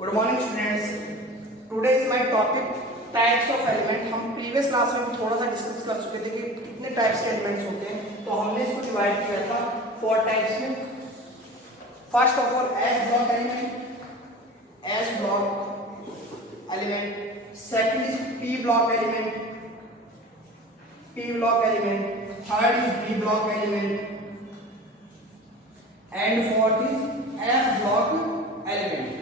Good morning students, today is my topic types of element. हम previous class में थोड़ा सा डिस्कस कर चुके थे कि कितने टाइप्स के एलिमेंट्स होते हैं, तो हमने इसको डिवाइड किया था 4 टाइप्स में। First of all S block element, S block element. Second is P block element, P block element. Third is B block element and fourth is F block element.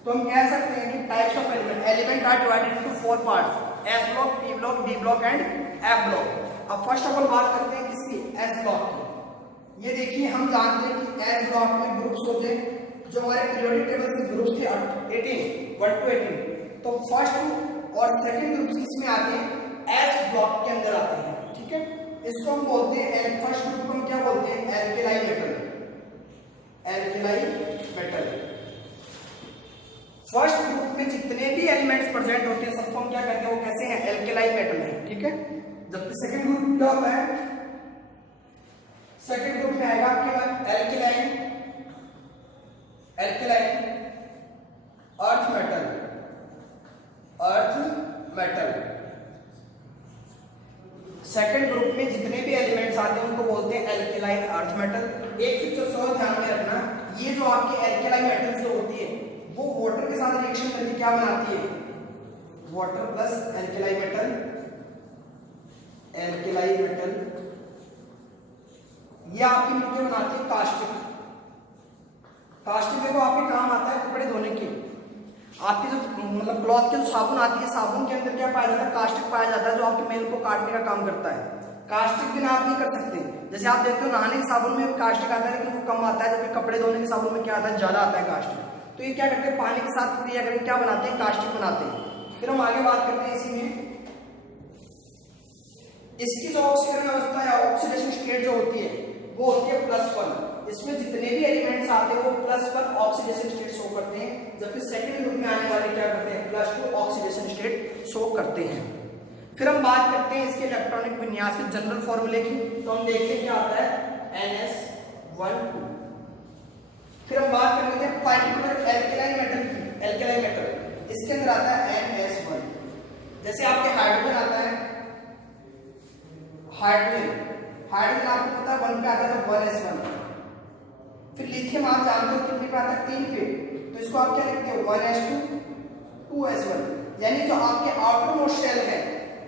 तो हम कह सकते हैं कि types of element are divided into 4 parts, S block, P block, D block and F block. अब first of all बात करते हैं किसकी, एस ब्लॉक की। ये देखिए, हम जानते हैं कि एस ब्लॉक में ग्रुप्स होते हैं जो हमारे पीरियोडिक टेबल के ग्रुप्स थे 18, 1 to 18। तो फर्स्ट और सेकंड ग्रुप्स किसमें आते हैं, एस ब्लॉक के अंदर आते हैं। ठीक है, इसको हम बोलते हैं फर्स्ट ग्रुप को हम क्या बोलते हैं, alkaline metal, alkaline metal. First group में जितने भी एलिमेंट्स प्रेजेंट होते हैं सबको हम क्या कहते हैं, वो कैसे हैं, एल्केलाइन मेटल है। ठीक है, जबकि सेकंड ग्रुप क्या होता है, सेकंड ग्रुप में आएगा आपके alkaline, alkaline earth metal, earth metal. Second group में जितने भी एलिमेंट्स आते हैं उनको बोलते हैं एल्केलाइन अर्थ मेटल। एक फीचर सो ध्यान में रखना, ये जो आपके एल्केलाइन मेटल्स जो होती है वो वाटर के साथ रिएक्शन करके क्या बनाती है, water plus alkaline metal, alkaline metal. ये आपकी मिलकर बनाती है कास्टिक। कास्टिक देखो आपके काम आता है कपड़े धोने के। आपकी जो मतलब क्लॉथ के जो साबुन आती है, साबुन के अंदर क्या पाया जाता है, कास्टिक पाया जाता है, जो आपके मेल को काटने का काम करता है। कास्टिक बिना आप नहीं कर सकते। जैसे आप देखते हो नहाने के साबुन में भी कास्टिक आता है, लेकिन वो कम आता है, जबकि कपड़े धोने के साबुन में क्या आता है, ज्यादा आता है कास्टिक। तो ये क्या करते हैं, पानी के साथ क्रिया करके क्या बनाते हैं, कास्टिक बनाते हैं। फिर हम आगे बात करते हैं इसी में, इसकी जो ऑक्सीकरण अवस्था या ऑक्सीडेशन स्टेट जो होती है वो होती है +1। इसमें जितने भी एलिमेंट्स आते हैं वो +1 ऑक्सीडेशन स्टेट शो करते हैं, जबकि सेकंड ग्रुप में आने वाले क्या करते हैं, +2 ऑक्सीडेशन स्टेट शो करते हैं। फिर हम बात करते हैं इसके इलेक्ट्रॉनिक विन्यास के जनरल फॉर्मूले की। तो हम देखते हैं क्या आता है, NS12। फिर हम बात कर लेते हैं पार्टिकुलर एल्केलाइन मेटल की, एल्केलाइन मेटल इसके अंदर आता है NS1। जैसे आपके हाइड्रोजन आता है, हाइड्रोजन, हाइड्रोजन आपको पता है 1 पे आता है, तो 1s1। फिर लिथियम आप जानते हो कितने पे आता है, 3 पे, तो इसको आप क्या लिखते हो, 1s2 2s1। यानी जो आपके आउटर मोस्ट शेल है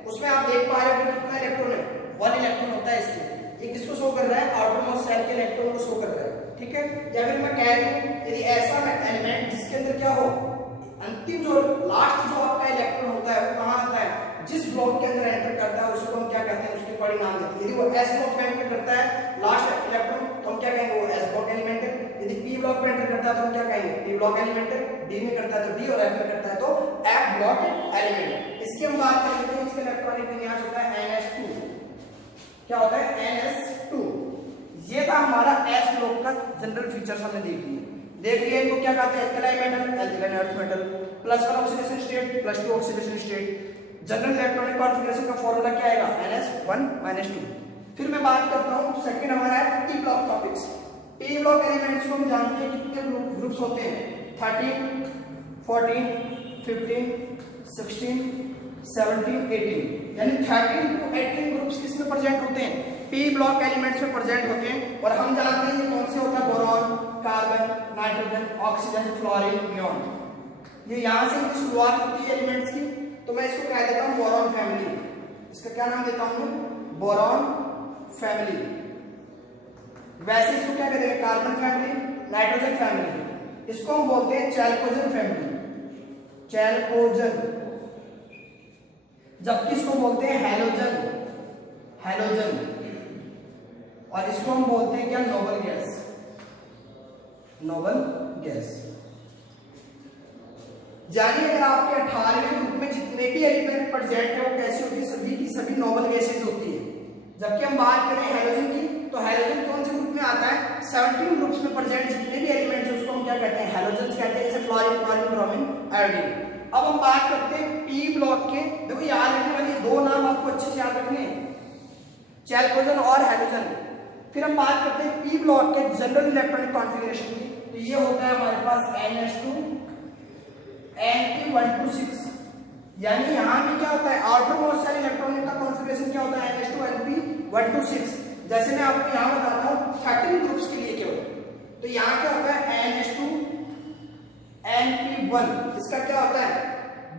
उसमें आप देख पा रहे हो कि कितना इलेक्ट्रॉन है, 1 इलेक्ट्रॉन होता है इसके। एक किसको शो कर रहा है, आउटर मोस्ट शेल के इलेक्ट्रॉन को शो कर रहा है। ठीक है, या फिर मैं कह रही हूं यदि ऐसा एलिमेंट जिसके अंदर क्या हो, अंतिम जो लास्ट जो आपका इलेक्ट्रॉन होता है वो कहां आता है, जिस ब्लॉक के अंदर एंटर करता है उसको हम क्या कहते हैं, उसके परिणाम देते हैं। यदि वो एस ब्लॉक में एंटर करता है लास्ट इलेक्ट्रॉन तो हम क्या कहेंगे, वो एस ब्लॉक एलिमेंट है। यदि पी ब्लॉक में एंटर करता है तो हम क्या कहेंगे, पी ब्लॉक एलिमेंट है। डी में करता है तो डी, और एफ में करता है तो एफ ब्लॉक एलिमेंट। इसकी हम बात कर लेते हैं, इसका इलेक्ट्रॉनिक विन्यास होता है NS2। क्या होता है, NS2। ये था हमारा एस ब्लॉक का जनरल फीचर्स हमने देख लिए। इनको क्या कहते हैं, alkaline metal, alkaline earth metal, +1 oxidation state, +2 oxidation state. General electronic configuration का फार्मूला क्या आएगा, NS1 -2। फिर मैं बात करता हूं सेकंड हमारा है P block topics. P block elements को हम जानते हैं कितने ग्रुप्स होते हैं, 13, 14, 15, 16, 17, 18। यानी 13 to 18 ग्रुप्स किसमें प्रेजेंट होते हैं, पी ब्लॉक एलिमेंट्स में प्रेजेंट होते हैं। और हम जानते हैं ये कौन से होता है, boron, carbon, nitrogen, oxygen, fluorine, neon. ये यहां से शुरुआत होती है एलिमेंट्स की। तो मैं इसको कह देता हूं बोरॉन फैमिली। इसका क्या नाम देता हूं मैं, बोरॉन फैमिली। वैसे इसको क्या कहते हैं, कार्बन फैमिली, नाइट्रोजन फैमिली। इसको हम बोलते हैं चैल्कोजन फैमिली, चैल्कोजन। जबकि इसको बोलते हैं हैलोजन, हैलोजन। और इसको हम बोलते हैं क्या, नोबल गैस, नोबल गैस। जानिए अगर आपके 18वें ग्रुप में जितने भी एलिमेंट प्रेजेंट है वो कैसी होती है, सभी की सभी नोबल गैसेज होती है। जबकि हम बात करें हैलोजन की, तो हैलोजन कौन से ग्रुप में आता है, 17 ग्रुप्स में प्रेजेंट जितने भी एलिमेंट्स है उसको हम क्या कहते हैं, हैलोजन कहते हैं, जैसे फ्लोरीन, क्लोरीन, ब्रोमीन, आयोडीन। अब हम बात करते हैं पी ब्लॉक के। देखो याद रखने वाले 2 नाम आपको अच्छे से याद रखने हैं, चैल्कोजन और हैलोजन। फिर हम बात करते हैं पी ब्लॉक के जनरल इलेक्ट्रॉनिक कॉन्फ़िगरेशन की। तो ये होता है हमारे पास NH2 Np126, यानी यहाँ भी क्या होता है आउटर मोस्ट शेल इलेक्ट्रॉनिक का कॉन्फ़िगरेशन क्या होता है NH2 Np126। जैसे मैं आपको यहाँ बताता हूँ 13 ग्रुप्स के लिए केवल, तो यहाँ क्या होता है NH2 Np1, इसका क्या होता है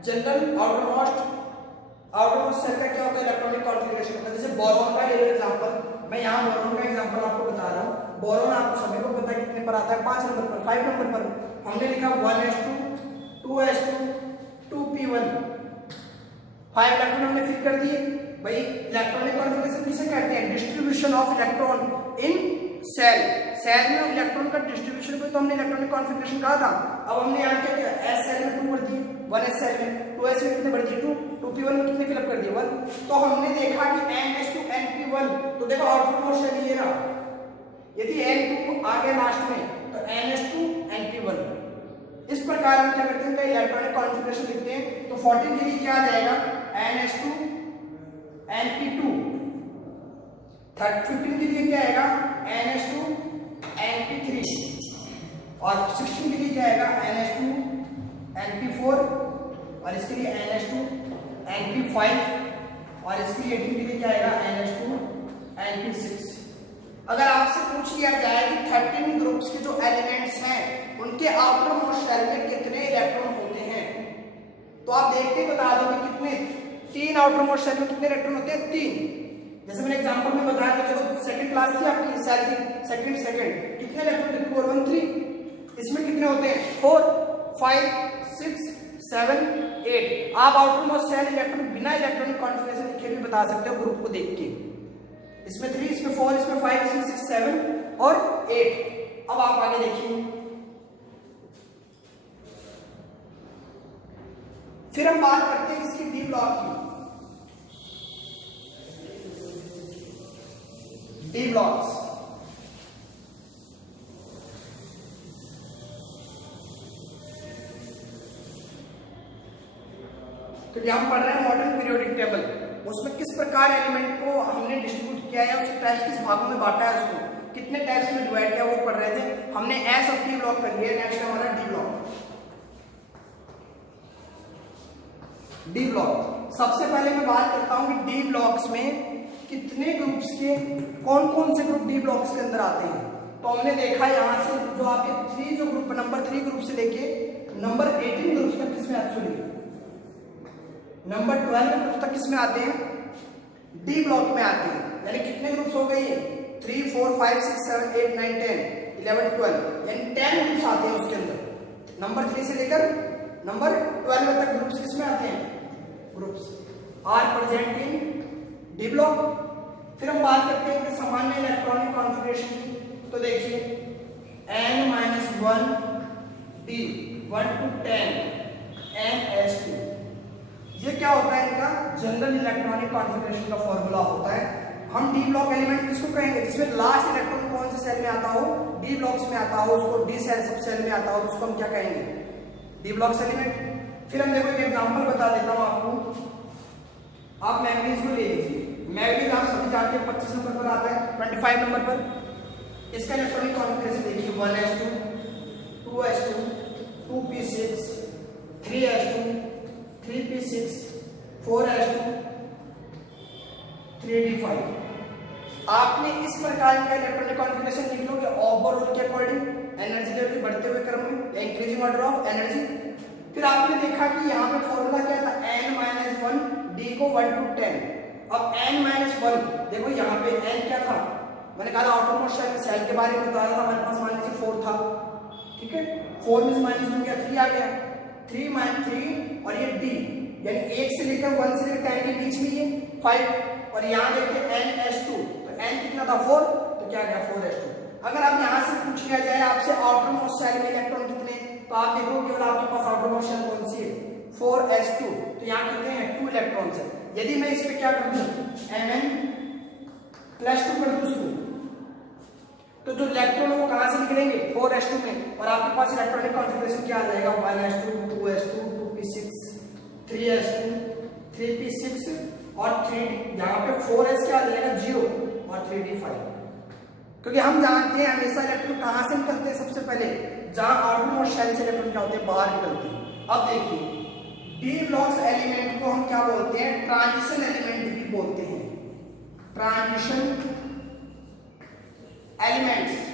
जनरल आउटर मोस्ट शेल का क्या होता है इलेक्ट्रॉनिक कॉन्फ़िगरेशन होता है। जैसे बोरॉन का ले लो एग्जांपल, मैं यहाँ बोरॉन का एग्जांपल आपको बता रहा हूँ। बोरॉन आपको सभी को पता है कितने पर आता है 5 नंबर पर, 5 नंबर पर हमने लिखा 1s2 2s2 2p1, 5 इलेक्ट्रॉन हमने फिल कर दिए। भाई इलेक्ट्रॉनिक कॉन्फ़िगरेशन किसे कहते हैं distribution of electron in shell में इलेक्ट्रॉन का डिस्ट्रीब्यूशन को तो हमने इलेक्ट्रॉनिक कॉन्फ़िगरेशन कहा था। अब हमने यहाँ क्या किया एस सेल में 2 भर दिए, 1s सेल में 2s में कितने भर दिए 2, 2p1 में कितने फिलअप कर दिए 1। तो हमने देखा कि NH2 Np1, तो देखो आउटपुट मोस्ट शेल ये रहा, यदि N2 आ गया लास्ट में तो NH2 Np1। इस प्रकार हम क्या करते हैं कई इलेक्ट्रॉनिक कॉन्फ़िगरेशन लिखते हैं। तो 14 के लिए क्या आ जाएगा NH2 Np2, 15 के लिए क्या आएगा NH2 Np3, और 16 के लिए क्या आएगा NH2 Np4, और इसके लिए NH2 Np5, और इसके लिए 18 के लिए क्या आएगा NH2 Np6। अगर आपसे पूछ लिया जाए कि 13 ग्रुप्स के जो एलिमेंट्स हैं उनके आउटर मोस्ट शेल में कितने इलेक्ट्रॉन होते हैं, तो आप देखते बता दो कि कितने 3 आउटर मोस्ट शेल में कितने इलेक्ट्रॉन होते हैं 3। जैसे मैंने एग्जांपल में बताया था, देखो सेकंड क्लास थी आपकी सेल की, सेकंड कितने इलेक्ट्रॉन 4 1 3, इसमें कितने होते हैं 4 5 6 7 8। आप आउटर मोस्ट शेल इलेक्ट्रॉन बिना इलेक्ट्रॉनिक कॉन्फ़िगरेशन लिखे भी बता सकते हो ग्रुप को देख के। इसमें 3, इसमें 4, इसमें 5, इसमें 6 7 और 8। अब आप आगे देखिए, फिर हम बात करते हैं इसकी डी ब्लॉक की। डी ब्लॉक्स तो यहां हम पढ़ रहे हैं मॉडर्न पीरियोडिक टेबल, उसमें किस प्रकार एलिमेंट को हमने डिस्ट्रीब्यूट किया है, उसके टाइप्स किस भागों में बांटा है, उसको कितने टाइप्स में डिवाइड किया वो पढ़ रहे थे। हमने एस और टी ब्लॉक कर लिया, नेक्स्ट हमारा डी ब्लॉक। डी ब्लॉक सबसे पहले मैं बात करता हूं कि डी ब्लॉक्स में कितने ग्रुप्स के कौन कौन से ग्रुप डी ब्लॉक्स के अंदर आते हैं। तो हमने देखा यहां से जो आपके 3 जो ग्रुप नंबर 3 ग्रुप से लेके नंबर 18 ग्रुप तक किसमें एक्चुअली नंबर 12 ग्रुप तक किसमें आते हैं डी ब्लॉक में आते हैं। यानी कितने ग्रुप्स हो गए 3 4 5 6 7 8 9 10 11 12, यानी 10 ग्रुप्स आते हैं उसके अंदर। नंबर 3 से लेकर नंबर 12 तक ग्रुप्स किसमें आते हैं groups are present in D block. फिर हम बात करते हैं कि सामान्य इलेक्ट्रॉनिक कॉन्फ़िगरेशन की। तो देखिए n-1 d 1 to 10 ns2, ये क्या होता है इनका जनरल इलेक्ट्रॉनिक कॉन्फ़िगरेशन का फॉर्मूला होता है। हम डी ब्लॉक एलिमेंट किसको कहेंगे जिसमें लास्ट इलेक्ट्रॉन कौन से सेल में आता हो डी ब्लॉक्स में आता हो, उसको डी सेल सब सेल में आता हो, तो उसको हम क्या कहेंगे डी ब्लॉक्स एलिमेंट। फिर हम देखो एक एग्जांपल बता देता हूं आपको। आप मैग्नीज को ले लीजिए, मैग्नीज आप सभी जानते हैं 25 नंबर पर आता है, 25 नंबर पर इसका इलेक्ट्रॉनिक कॉन्फ़िगरेशन देखिए 1s2 2s2 2p6 3s2 3p6 4s2 3d5। आपने इस प्रकार का इलेक्ट्रॉनिक कॉन्फ़िगरेशन लिख लो कि ओवरऑल के अकॉर्डिंग एनर्जी लेवल बढ़ते हुए क्रम में या इंक्रीजिंग ऑर्डर ऑफ एनर्जी। फिर आपने देखा कि यहाँ पे फॉर्मूला क्या था n-1 d को 1 to 10। अब n-1 देखो यहाँ पे n क्या था, मैंने कहा आउटर मोस्ट सेल के बारे में बताया था, हमारे पास मान लीजिए 4 था, ठीक है 4 में माइनस हो गया 3 आ गया, 3 - 3 और ये d यानी 1 से लेकर 1 से लेकर 10 के बीच में ये 5। और यहाँ देखते हैं ns2, तो n कितना था 4, तो क्या गया 4s2। अगर आप यहाँ से पूछ लिया जाए आपसे आउटर मोस्ट सेल में इलेक्ट्रॉन कितने, तो आप देखो केवल आपके पास आउटर मोस्ट सेल कौन सी है 4s2, तो यहाँ कितने हैं 2 इलेक्ट्रॉन्स है। यदि मैं इस पे क्या कर दूं Mn+2 कर दूं उसको, तो जो इलेक्ट्रॉन वो कहां से निकलेंगे 4s2 में, और आपके पास इलेक्ट्रॉनिक कॉन्फ़िगरेशन क्या आ जाएगा 1s2 2s2 2p6 3s2 3p6 और 3 यहाँ पे 4s क्या आ जाएगा 0 और 3d5। क्योंकि हम जानते हैं हमेशा इलेक्ट्रॉन कहां से निकलते हैं सबसे पहले जहां आउटर मोस्ट शेल से इलेक्ट्रॉन क्या होते हैं बाहर निकलते हैं। अब देखिए डी ब्लॉक्स एलिमेंट को हम क्या बोलते हैं, ट्रांजिशन एलिमेंट भी बोलते हैं। ट्रांजिशन एलिमेंट्स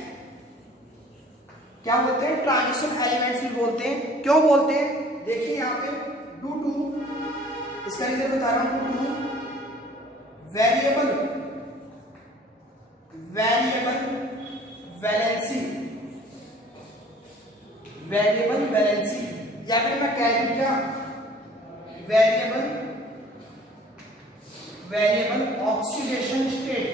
क्या बोलते हैं, ट्रांजिशन एलिमेंट्स भी बोलते हैं। क्यों बोलते हैं, देखिए यहां पे ड्यू टू, इसका रीजन बता रहा हूं, due two variable valency, variable valency, या फिर मैं कह दूं क्या, वेरिएबल ऑक्सीडेशन स्टेट।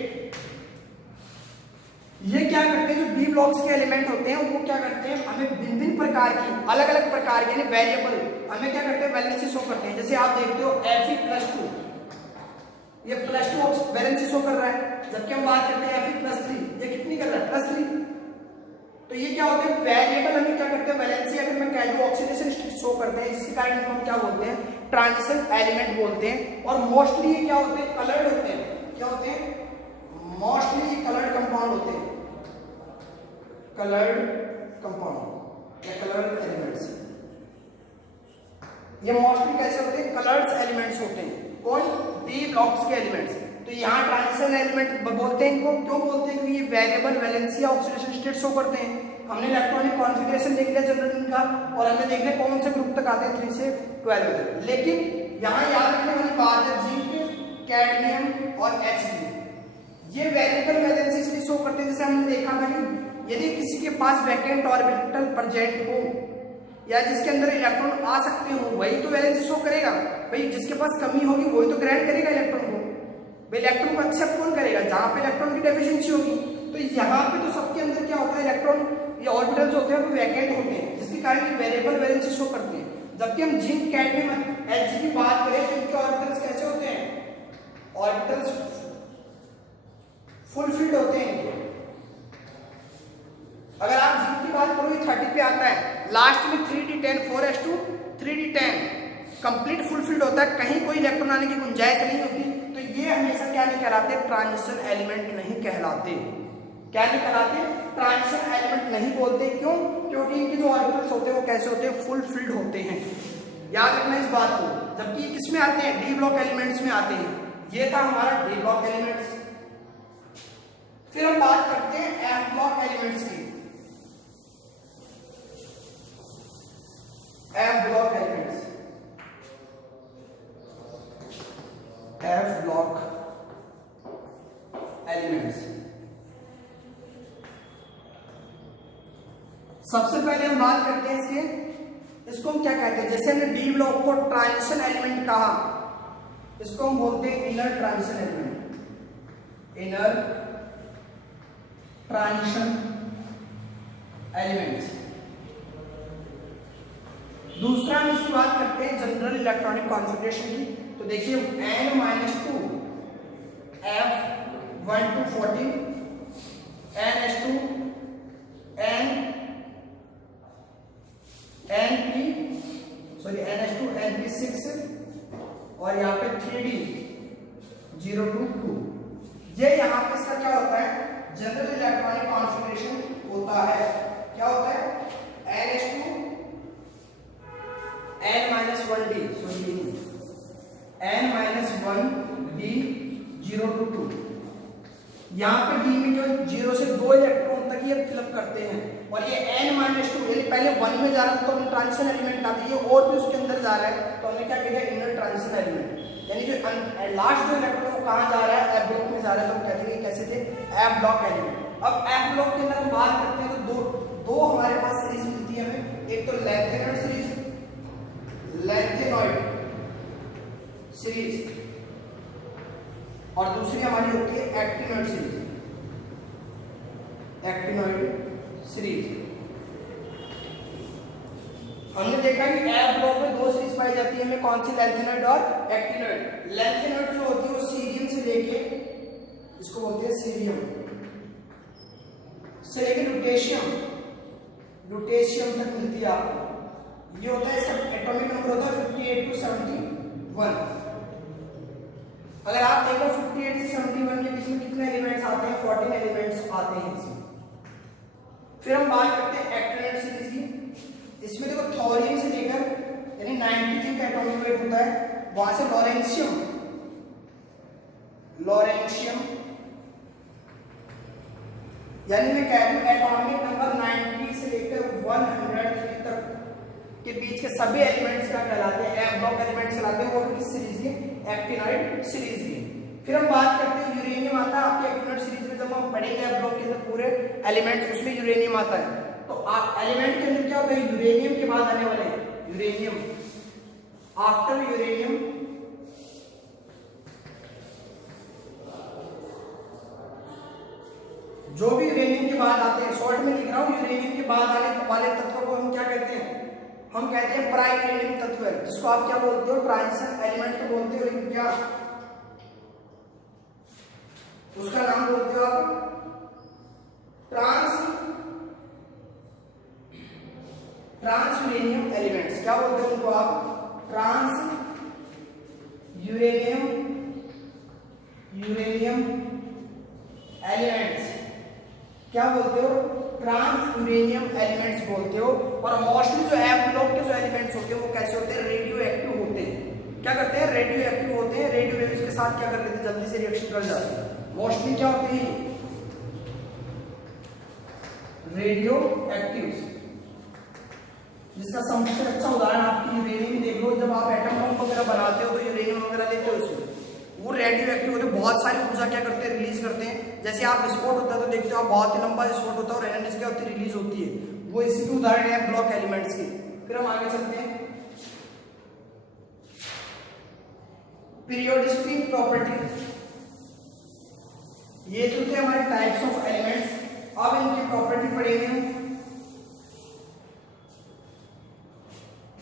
ये क्या करते हैं, जो डी ब्लॉक्स के एलिमेंट होते हैं वो क्या करते हैं, हमें भिन्न भिन्न प्रकार की, अलग अलग प्रकार के वेरिएबल हमें क्या करते हैं, वैलेंसी शो करते हैं। जैसे आप देखते हो Fe+2, ये +2 वैलेंसी शो कर रहा है, जबकि हम बात करते हैं Fe+3, ये कितनी कर रहा है, +3। तो ये क्या होते हैं, वेरिएबल हमें क्या करते हैं, वैलेंसी या फिर मैं कह दूं ऑक्सीडेशन स्टेट शो करते हैं, जिसके कारण हम क्या बोलते हैं, ट्रांजिशन एलिमेंट बोलते हैं। और मोस्टली ये क्या होते हैं, कलर्ड होते हैं। क्या होते हैं, मोस्टली कलर्ड कंपाउंड होते हैं, कलर्ड कंपाउंड या कलर्ड एलिमेंट्स। ये मोस्टली कैसे होते हैं, कलर्ड एलिमेंट्स होते हैं। कौन, डी ब्लॉक्स के एलिमेंट्स। तो यहाँ ट्रांजिशन एलिमेंट बोलते हैं इनको। क्यों बोलते हैं, क्योंकि ये वेरिएबल वैलेंसी या ऑक्सीडेशन स्टेट शो करते हैं। हमने इलेक्ट्रॉनिक कॉन्फ़िगरेशन देख लिया जनरल इनका, और हमने देख लिया कौन से ग्रुप तक आते हैं, 3 से 12 तक। लेकिन यहाँ याद रखने वाली बात है, जिंक, कैडमियम और Hg ये वेरिएबल वैलेंसी इसलिए शो करते हैं, जैसे हमने देखा था कि यदि किसी के पास वैकेंट ऑर्बिटल प्रेजेंट हो या जिसके अंदर इलेक्ट्रॉन आ सकते हो, वही तो वैलेंसी शो करेगा। भाई जिसके पास कमी होगी वही तो ग्रहण करेगा इलेक्ट्रॉन को। भाई इलेक्ट्रॉन को एक्सेप्ट कौन करेगा, जहां पे इलेक्ट्रॉन की डेफिशिएंसी होगी। तो यहाँ पे तो सबके अंदर क्या होता है, इलेक्ट्रॉन ये ऑर्बिटल्स होते हैं वो वैकेंट होते हैं, जिसके कारण वेरिएबल वैलेंसी शो करते हैं। जबकि हम जिंक, कैडमियम, Hg की बात करें तो इनके ऑर्बिटल्स कैसे होते हैं, ऑर्बिटल्स फुलफिल्ड होते हैं इनके। अगर आप जिंक की बात करो, ये 30 पे आता है, लास्ट में 3d10 4s2 3d10 complete fulfilled होता है, कहीं कोई इलेक्ट्रॉन आने की गुंजाइश नहीं होती। तो ये हमेशा क्या नहीं कहलाते, ट्रांजिशन एलिमेंट नहीं कहलाते। क्या नहीं कहलाते, ट्रांजिशन एलिमेंट नहीं बोलते। क्यों, क्योंकि इनके जो ऑर्बिटल्स होते हैं वो कैसे होते हैं, फुलफिल्ड होते हैं। याद रखना इस बात को। जबकि किसमें आते हैं, डी ब्लॉक एलिमेंट्स में आते हैं। ये था हमारा डी ब्लॉक एलिमेंट्स। फिर हम बात करते हैं एफ ब्लॉक एलिमेंट्स की। F block elements, F block elements. सबसे पहले हम बात करते हैं इसको हम क्या कहते हैं। जैसे हमने डी ब्लॉक को ट्रांजिशन एलिमेंट कहा, इसको हम बोलते हैं inner transition element, inner transition elements. दूसरा हम इसकी बात करते हैं जनरल इलेक्ट्रॉनिक कॉन्फ़िगरेशन की। तो देखिए N-2 F1214 NH2 NH2 NP6 और यहाँ पे 3D022। ये यहाँ पे इसका क्या होता है, जनरल इलेक्ट्रॉनिक कॉन्फ़िगरेशन होता है। क्या होता है, NH2 N-1D N-1D022। यहाँ पे D में जो 0 से 2 इलेक्ट्रॉन तक ये फिलअप करते हैं। और ये N-2 यानी पहले 1 में जा रहा था तो हमने ट्रांजिशन एलिमेंट कहा था, ये और भी उसके अंदर जा रहा है तो हमने क्या कहते हैं, इनर ट्रांजिशन एलिमेंट। यानी जो लास्ट जो इलेक्ट्रॉन कहाँ जा रहा है, एफ ब्लॉक में जा रहा है, तो हम कहते हैं कैसे थे, एफ ब्लॉक एलिमेंट। अब एफ ब्लॉक के अंदर हम बात करते हैं तो दो हमारे पास सीरीज मिलती है हमें। एक तो लैंथेनॉइड सीरीज, लैंथेनॉइड सीरीज, और दूसरी हमारी होती है एक्टिनॉइड सीरीज, एक्टिनॉइड सीरीज। हमने देखा कि एफ ब्लॉक में 2 सीरीज पाई जाती है हमें, कौन सी, लैंथेनॉइड और एक्टिनॉइड। लैंथेनॉइड जो होती है वो सीरियम से लेके, इसको बोलते हैं सीरियम से लेके लुटेशियम तक मिलती है आपको। ये होता है, इसका एटॉमिक नंबर होता है 58 to 71। अगर आप देखो 58 से 71 के बीच में कितने एलिमेंट्स आते हैं, 14 एलिमेंट्स आते हैं इसमें। फिर हम बात करते हैं एक्टिनॉइड सीरीज की। इसमें देखो थोरियम से लेकर यानी 93 का एटॉमिक वेट होता है। वहां से लॉरेंशियम यानी मैं कह रही हूं एटॉमिक नंबर 90 से लेकर 103 तक के बीच के सभी एलिमेंट्स क्या कहलाते हैं, एफ ब्लॉक एलिमेंट्स कहलाते हैं। वो किस सीरीज के, एक्टिनॉइड सीरीज की। फिर हम बात करते हैं यूरेनियम आता है आपके एक्टिनॉइड सीरीज में। जब हम पढ़ेंगे एफ ब्लॉक के अंदर पूरे एलिमेंट्स, उसमें यूरेनियम आता है। तो एलिमेंट के अंदर क्या होता है, यूरेनियम के बाद आने वाले यूरेनियम, आफ्टर यूरेनियम जो भी यूरेनियम के बाद आते हैं, शॉर्ट में लिख रहा हूं, यूरेनियम के बाद आने वाले तत्व को हम क्या कहते हैं, हम कहते हैं प्राइम यूरेनियम तत्व, जिसको आप क्या बोलते हो, ट्रांजिशन एलिमेंट को बोलते हो। लेकिन क्या उसका नाम बोलते हो आप ट्रांस यूरेनियम एलिमेंट्स। क्या बोलते हो उनको आप, ट्रांस यूरेनियम एलिमेंट्स। क्या बोलते हो, ट्रांस यूरेनियम एलिमेंट्स बोलते हो। और मोस्टली जो एफ ब्लॉक के जो एलिमेंट्स होते हैं वो कैसे होते हैं, रेडियो एक्टिव होते हैं। क्या करते हैं, रेडियो एक्टिव होते हैं। रेडियो वेव्स के साथ क्या कर लेते हैं, जल्दी से रिएक्शन कर जाते हैं। मोस्टली क्या होते हैं, रेडियो एक्टिव। जिसका सबसे अच्छा उदाहरण आपकी यूरेनियम देख लो। जब आप एटम बम वगैरह बनाते हो तो यूरेनियम वगैरह लेते हो, उसमें वो रेडियो एक्टिव होते हैं, बहुत सारी ऊर्जा क्या करते हैं, रिलीज करते हैं। जैसे आप विस्फोट होता है तो देखते हो आप, बहुत ही लंबा विस्फोट होता है और एनर्जी क्या होती है, रिलीज होती है। वो इसी के उदाहरण है ब्लॉक एलिमेंट्स के। फिर हम आगे चलते हैं, पीरियोडिसिटी प्रॉपर्टी। ये तो थे हमारे टाइप्स ऑफ एलिमेंट्स। अब इनकी प्रॉपर्टी पढ़ेंगे हम।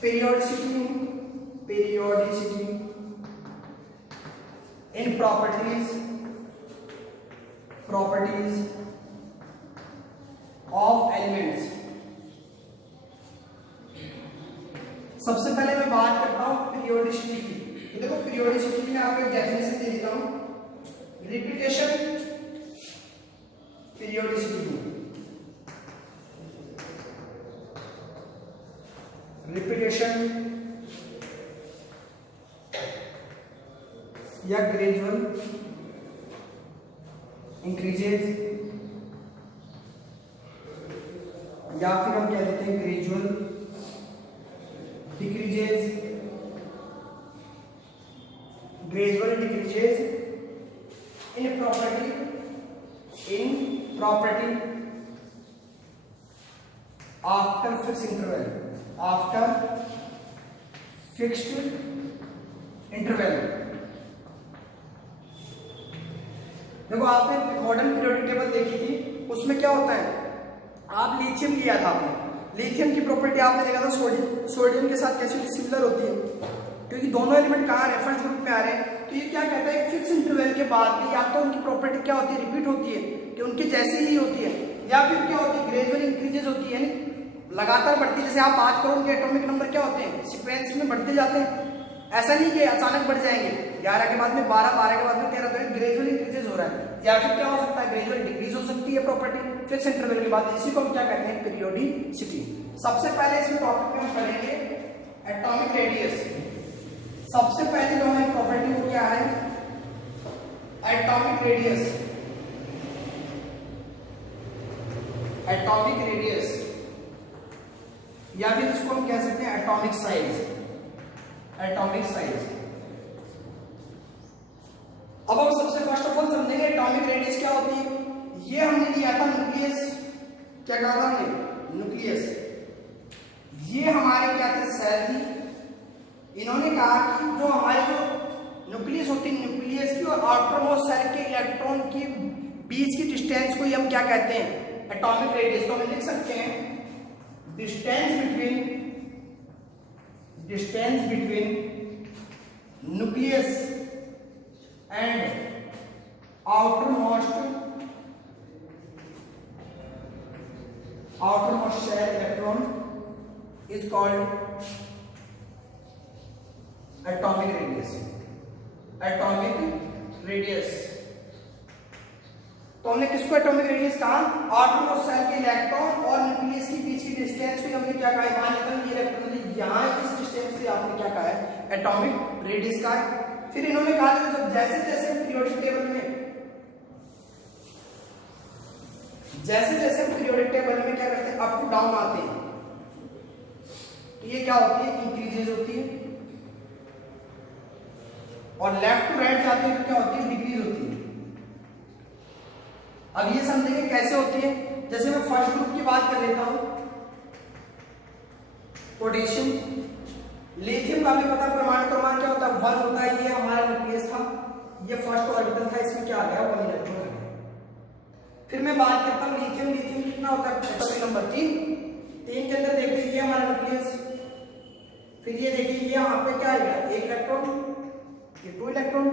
Periodicity in properties of elements. सबसे पहले मैं बात करता हूं पीरियोडिसिटी की। देखो पीरियोडिसिटी की मैं आपको एक डेफिनेशन दे देता हूं, रिपीटेशन पीरियोडिसिटी, रिपीटेशन या ग्रेजुअल इंक्रीजेज, या फिर हम कह देते हैं gradual decreases, in property after fixed interval. देखो आपने मॉडर्न पीरियोडिक टेबल देखी थी, उसमें क्या होता है, आप लिथियम लिया था आपने, लिथियम की प्रॉपर्टी आपने देखा था सोडियम के साथ कैसे सिमिलर होती है, क्योंकि दोनों एलिमेंट कहाँ आ रहे हैं, फर्स्ट ग्रुप में आ रहे हैं। तो ये क्या कहता है, फिक्स इंटरवल के बाद भी या तो उनकी प्रॉपर्टी क्या होती है, रिपीट होती है कि उनके जैसे ही होती है, या फिर क्या होती है, ग्रेजुअल इंक्रीजेस होती है, लगातार बढ़ती है। जैसे आप बात करो उनके एटॉमिक नंबर क्या होते हैं, सीक्वेंस में बढ़ते जाते हैं। ऐसा नहीं कि अचानक बढ़ जाएंगे, 11 के बाद में 12, 12 के बाद में 13, तो ग्रेजुअल इंक्रीजेस हो रहा है। या फिर क्या हो सकता है, ग्रेजुअल डिक्रीज हो सकती है प्रॉपर्टी फिक्स इंटरवल के बाद। इसी को हम क्या कहते हैं, पीरियोडिसिटी। सबसे पहले इसमें टॉपिक में हम पढ़ेंगे एटॉमिक रेडियस। सबसे पहले जो हमारी प्रॉपर्टी वो क्या है, एटॉमिक रेडियस। एटॉमिक रेडियस या फिर इसको हम कह सकते हैं एटॉमिक साइज। Atomic size. अब हम सबसे फर्स्ट ऑफ ऑल समझेंगे एटॉमिक रेडियस क्या होती है। ये हमने लिया था न्यूक्लियस, क्या कहा था हमने, न्यूक्लियस। ये हमारे क्या थे, सेल थी। इन्होंने कहा कि जो हमारी जो न्यूक्लियस होती है, न्यूक्लियस की और आउटरमोस्ट सेल के इलेक्ट्रॉन की बीच की डिस्टेंस को ही हम क्या कहते हैं, एटॉमिक रेडियस। तो हम लिख सकते हैं distance between nucleus and outermost shell electron is called atomic radius. तो हमने किसको एटॉमिक रेडियस कहा, आउटरमोस्ट सेल के इलेक्ट्रॉन और न्यूक्लियस के बीच की डिस्टेंस को हमने क्या कहा, मान लेते हैं ये इलेक्ट्रॉन यहाँ इस डिस्टेंस से फिर क्या कहा है, एटॉमिक रेडियस का है। फिर इन्होंने कहा था जब जैसे जैसे पीरियोडिक टेबल में क्या करते हैं, अप टू डाउन आते हैं, तो ये क्या होती है, इंक्रीजेज होती है, और लेफ्ट टू राइट जाते हैं तो क्या होती है, डिक्रीज होती है। अब ये समझेंगे कैसे होती है। जैसे मैं फर्स्ट ग्रुप की बात कर लेता हूं, पोटेशियम, लिथियम का भी पता परमाणु क्रमांक क्या होता है, 1 होता है। ये हमारा न्यूक्लियस था, ये फर्स्ट ऑर्बिटल था, इसमें क्या आ गया, 1 इलेक्ट्रॉन आ गया। फिर मैं बात करता हूं लिथियम, लिथियम कितना होता है, एटॉमिक नंबर 3 के अंदर देखते हैं ये हमारा न्यूक्लियस। फिर ये देखिए ये यहाँ पे क्या आएगा, 1 इलेक्ट्रॉन, ये 2 इलेक्ट्रॉन।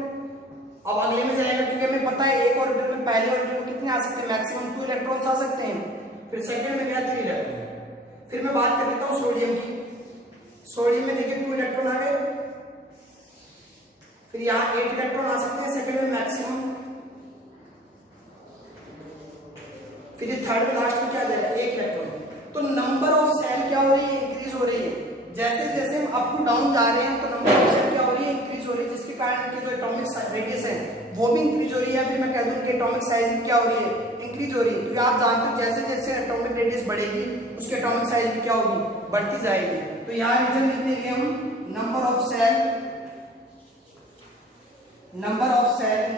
अब अगले में जाएगा क्योंकि हमें पता है एक ऑर्बिटल में, पहले ऑर्बिटल में कितने आ सकते हैं, मैक्सिमम 2 इलेक्ट्रॉन्स आ सकते हैं। फिर सेकंड में गया 3 इलेक्ट्रॉन। फिर मैं बात कर लेता हूं सोडियम की। सोडियम में देखिए 2 इलेक्ट्रॉन आ गए। फिर यहाँ 8 इलेक्ट्रॉन आ सकते हैं सेकंड में मैक्सिमम। फिर ये थर्ड में लास्ट में क्या आ जाएगा, 1 इलेक्ट्रॉन। तो नंबर ऑफ सेल क्या हो रही है, इंक्रीज हो रही है। जैसे जैसे हम अप टू डाउन जा रहे हैं तो नंबर ऑफ सेल क्या हो रही है, इंक्रीज हो रही है, जिसके कारण कि जो एटॉमिक रेडियस है वो भी इंक्रीज हो रही है। फिर मैं कह दूं कि एटॉमिक साइज भी क्या हो रही है, इंक्रीज हो रही है। क्योंकि आप जानते हो जैसे जैसे एटॉमिक रेडियस बढ़ेगी उसकी एटॉमिक साइज भी क्या होगी, बढ़ती जाएगी। तो यहाँ रीजन लिख देंगे हम, number of shell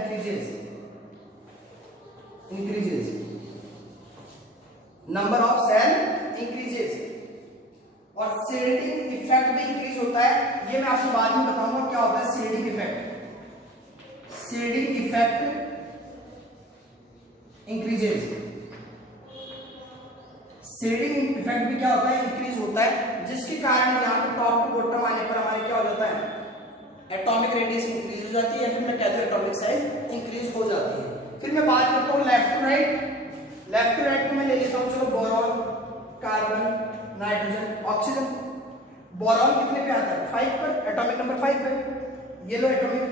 increases, number of shell increases, और शेडिंग इफेक्ट भी इंक्रीज होता है। ये मैं आपको बाद में बताऊंगा क्या होता है shielding effect. Shielding effect increases, shielding effect भी क्या होता है, इंक्रीज होता है, जिसके कारण यहाँ पे टॉप टू बॉटम आने पर हमारे क्या हो जाता है, एटॉमिक रेडियस इंक्रीज हो जाती है, फिर मैं कहता हूं एटॉमिक साइज इंक्रीज हो जाती है। फिर मैं बात करता हूँ left to right. Left to right को मैं ले लेता हूँ, चलो boron, carbon, nitrogen, oxygen. Boron कितने पे आता है, 5 पर, एटॉमिक नंबर 5 पे। ये लो एटॉमिक,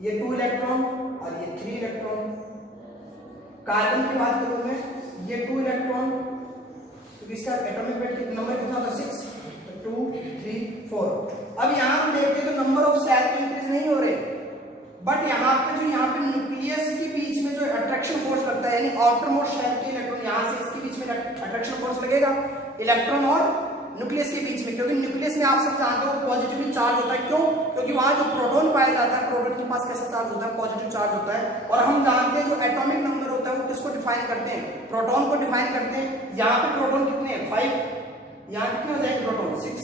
ये 2 इलेक्ट्रॉन और ये 3 इलेक्ट्रॉन। कार्बन की बात करूं मैं, ये 2 इलेक्ट्रॉन, तो इसका एटॉमिक नंबर कितना होता है, 6, 2, 3, 4। अब यहां हम देखते हैं तो नंबर ऑफ सेल इंक्रीज नहीं हो रहे, बट यहाँ पे न्यूक्लियस के बीच में जो अट्रैक्शन फोर्स लगता है, यानी आउटर मोस्ट शेल के इलेक्ट्रॉन यहाँ से इसके बीच में अट्रैक्शन फोर्स लगेगा इलेक्ट्रॉन और न्यूक्लियस के बीच में। क्योंकि न्यूक्लियस में आप सब जानते हो पॉजिटिवली चार्ज होता है। क्यों? क्योंकि वहां जो प्रोटॉन पाया जाता है, प्रोटॉन के पास कैसा चार्ज होता है, पॉजिटिव चार्ज होता है। और हम जानते हैं जो एटॉमिक नंबर होता है वो किसको डिफाइन करते हैं, प्रोटॉन को डिफाइन करते हैं। यहाँ पे प्रोटॉन कितने हैं, 5, यहाँ कितने हो जाएंगे प्रोटॉन, 6।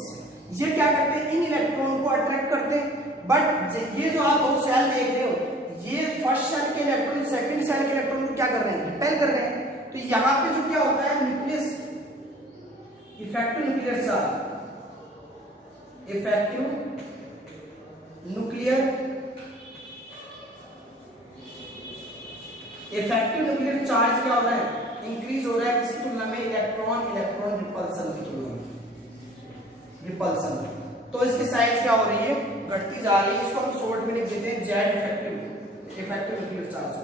ये क्या करते हैं, इन इलेक्ट्रॉन को अट्रैक्ट करते हैं। बट ये जो आप 2 सेल देख रहे हो, ये फर्स्ट सेल के इलेक्ट्रॉन सेकंड सेल के इलेक्ट्रॉन को क्या कर रहे हैं, रिपेल कर रहे हैं। तो यहाँ पे जो क्या होता है, nucleus effective nuclear charge, effective nuclear charge क्या हो रहा है, इंक्रीज हो रहा है। किसकी तुलना में, इलेक्ट्रॉन रिपल्सन की तुलना में, रिपल्सन। तो इसकी साइज क्या हो रही है, घटती जा रही है। इसको हम शॉर्ट में लिख देते हैं जेड इफेक्टिव न्यूक्लियर चार्ज।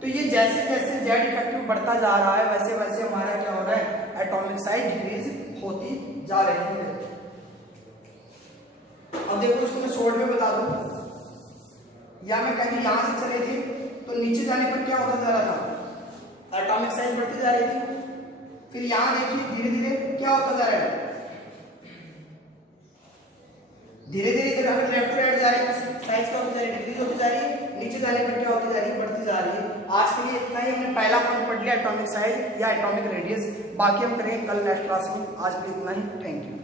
तो ये जैसे जैसे जेड इफेक्टिव बढ़ता जा रहा है वैसे वैसे हमारा क्या हो रहा है, एटॉमिक साइज डिक्रीज होती जा रही है। अब देखो इसको मैं शॉर्ट में बता दूं, या मैं कहीं यहां से चले थे तो नीचे जाने पर क्या होता जा रहा था, एटॉमिक साइज बढ़ती जा रही थी। फिर यहां देखिए धीरे धीरे क्या होता जा रहा है, धीरे धीरे इधर हमें लेफ्ट टू राइट जा रहे हैं, साइज क्या होती जा रही है, डिक्रीज होती जा रही है। नीचे जाने पर क्या होती जा रही है, बढ़ती जा रही है। आज के लिए इतना ही, हमने पहला पॉइंट पढ़ लिया एटॉमिक साइज या एटॉमिक रेडियस। बाकी हम करेंगे कल नेक्स्ट क्लास में। आज के लिए इतना ही, थैंक यू।